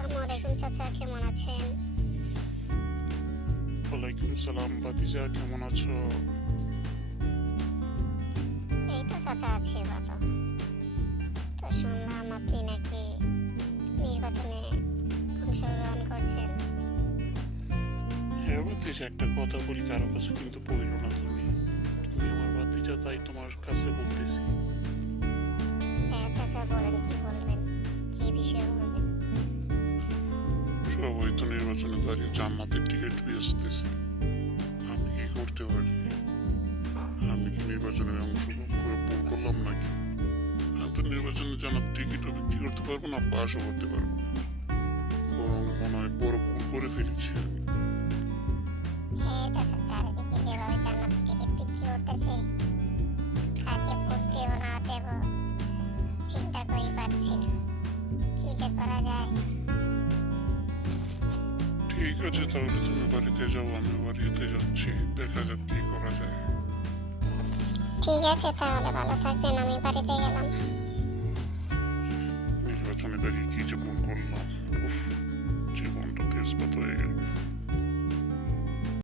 আসসালামু আলাইকুম চাচা, কেমন আছেন? ওয়ালাইকুম সালাম ভাতিজা, কেমন আছো? এই তো চাচা আছি ভালো। তো শুনলাম আপনি নাকি নির্বাচনে অংশগ্রহণ করছেন। হ্যাঁ ভাতিজা, একটা কথা বলি, কারো কাছে কিন্তু বললো না। তুমি তুমি আমার ভাতিজা, তাই তোমার কাছে বলতেছি। হ্যাঁ চাচা, বলেন কি বলবেন, কি বিষয়ে বলবেন? সবাই তো নির্বাচনে দাঁড়িয়ে জান্নাতের টিকিট বেচতেছে। আমি কি করতে পারি? আমি কি নির্বাচনে অংশগ্রহণ করে ভুল করলাম নাকি? আমি তো নির্বাচনে জান্নাত টিকিটও বিক্রি করতে পারবো না, পাশও করতে পারবো না। বরং মনে হয় বড় ভুল করে ফেলেছি আমি। হ্যাঁ চাচা, চারিদিকে যেভাবে জান্নাতের টিকিট বিক্রি করতেছে, কাকে ভোট দেব না দেব চিন্তা করেই পাচ্ছি না, কি যে করা যায়। ঠিক আছে, তাহলে তুমি বাড়িতে যাও, আমি বাড়িতে যাচ্ছি, দেখা যাক কি করা যায়। ঠিক আছে তাহলে, ভালো থাকবেন, আমি বাড়িতে গেলাম। নির্বাচনে দাঁড়িয়ে কি যে ভুল করলাম! উফ, জীবনটা তেজপাত হয়ে গেল।